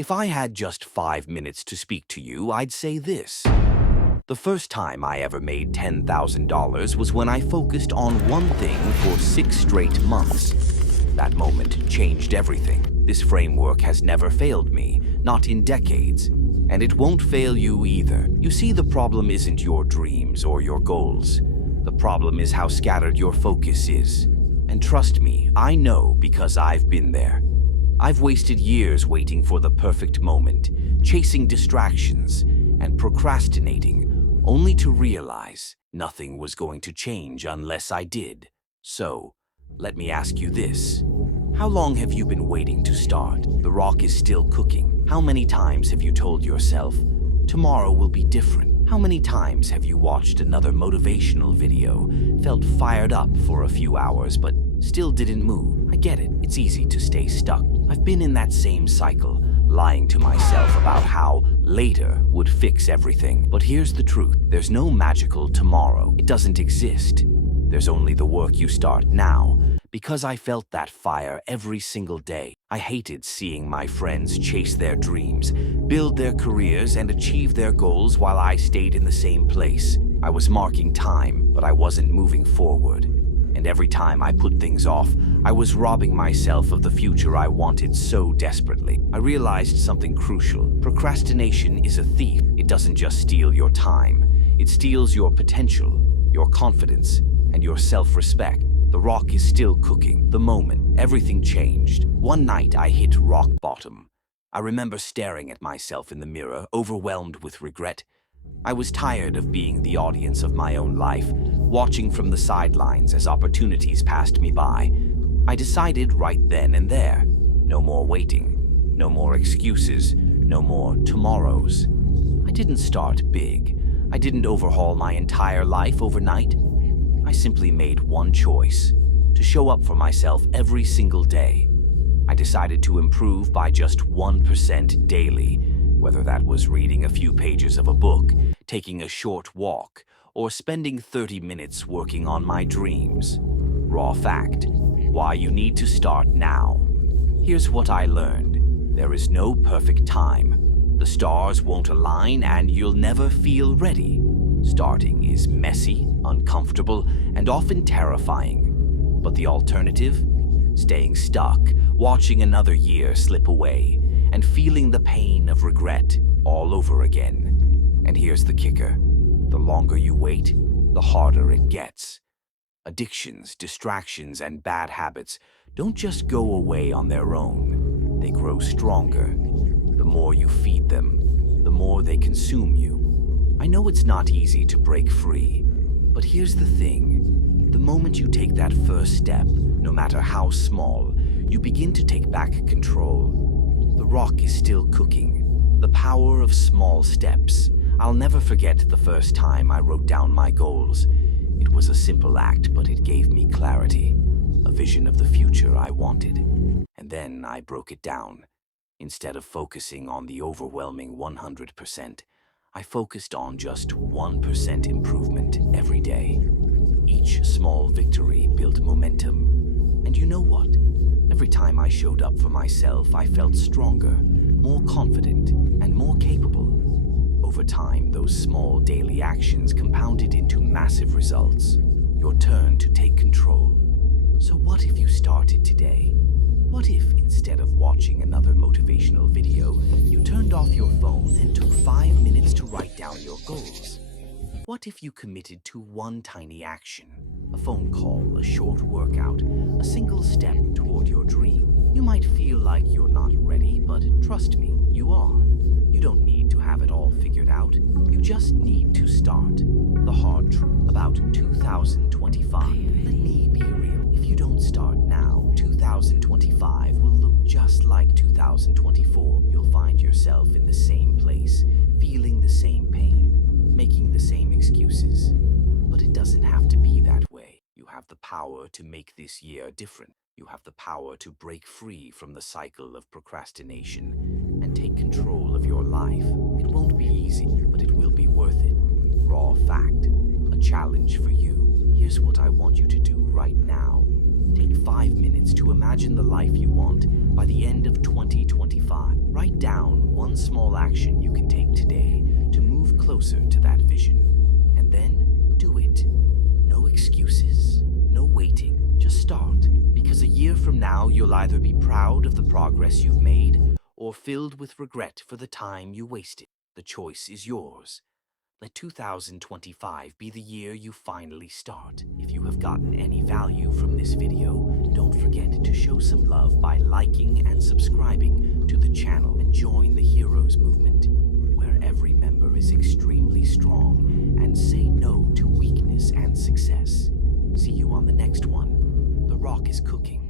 If I had just 5 minutes to speak to you, I'd say this. The first time I ever made $10,000 was when I focused on one thing for 6 straight months. That moment changed everything. This framework has never failed me, not in decades, and it won't fail you either. You see, the problem isn't your dreams or your goals. The problem is how scattered your focus is. And trust me, I know because I've been there. I've wasted years waiting for the perfect moment, chasing distractions, and procrastinating, only to realize nothing was going to change unless I did. So, let me ask you this. How long have you been waiting to start? The rock is still cooking. How many times have you told yourself, tomorrow will be different? How many times have you watched another motivational video, felt fired up for a few hours, but still didn't move? I get it. It's easy to stay stuck. I've been in that same cycle, lying to myself about how later would fix everything. But here's the truth. There's no magical tomorrow. It doesn't exist. There's only the work you start now. Because I felt that fire every single day. I hated seeing my friends chase their dreams, build their careers, and achieve their goals while I stayed in the same place. I was marking time, but I wasn't moving forward. And every time I put things off, I was robbing myself of the future I wanted so desperately. I realized something crucial. Procrastination is a thief. It doesn't just steal your time. It steals your potential, your confidence, and your self-respect. The rock is still cooking. The moment everything changed. One night I hit rock bottom. I remember staring at myself in the mirror, overwhelmed with regret. I was tired of being the audience of my own life, watching from the sidelines as opportunities passed me by. I decided right then and there. No more waiting. No more excuses. No more tomorrows. I didn't start big. I didn't overhaul my entire life overnight. I simply made one choice, to show up for myself every single day. I decided to improve by just 1% daily, whether that was reading a few pages of a book, taking a short walk, or spending 30 minutes working on my dreams. Raw fact, why you need to start now. Here's what I learned. There is no perfect time. The stars won't align and you'll never feel ready. Starting is messy, uncomfortable, and often terrifying. But the alternative? Staying stuck, watching another year slip away, and feeling the pain of regret all over again. And here's the kicker. The longer you wait, the harder it gets. Addictions, distractions, and bad habits don't just go away on their own. They grow stronger. The more you feed them, the more they consume you. I know it's not easy to break free, but here's the thing. The moment you take that first step, no matter how small, you begin to take back control. The rock is still cooking. The power of small steps. I'll never forget the first time I wrote down my goals. It was a simple act, but it gave me clarity, a vision of the future I wanted. And then I broke it down. Instead of focusing on the overwhelming 100%, I focused on just 1% improvement every day. Each small victory built momentum. And you know what? Every time I showed up for myself, I felt stronger, more confident, and more capable. Over time, those small daily actions compounded into massive results. Your turn to take control. So what if you started today? What if, instead of watching another motivational video, you turned off your phone and took 5 minutes to write down your goals? What if you committed to one tiny action? A phone call, a short workout, a single step toward your dream. You might feel like you're not ready, but trust me, you are. You don't need to have it all figured out. You just need to start. The hard truth about 2025. Let me be real. If you don't start now, 2025 will look just like 2024. You'll find yourself in the same place, feeling the same pain, making the same excuses. But it doesn't have to be that way. You have the power to make this year different. You have the power to break free from the cycle of procrastination and take control of your life. It won't be easy, but it will be worth it. Raw fact, a challenge for you. Here's what I want you to do right now. Take 5 minutes to imagine the life you want by the end of 2025. Write down one small action you can take today to move closer to that vision, and then do it. No excuses, no waiting, just start. Because a year from now, you'll either be proud of the progress you've made or filled with regret for the time you wasted. The choice is yours. Let 2025 be the year you finally start. If you have gotten any value from this video, don't forget to show some love by liking and subscribing to the channel and join the Heroes Movement, where every member is extremely strong and say no to weakness and success. See you on the next one. The rock is cooking.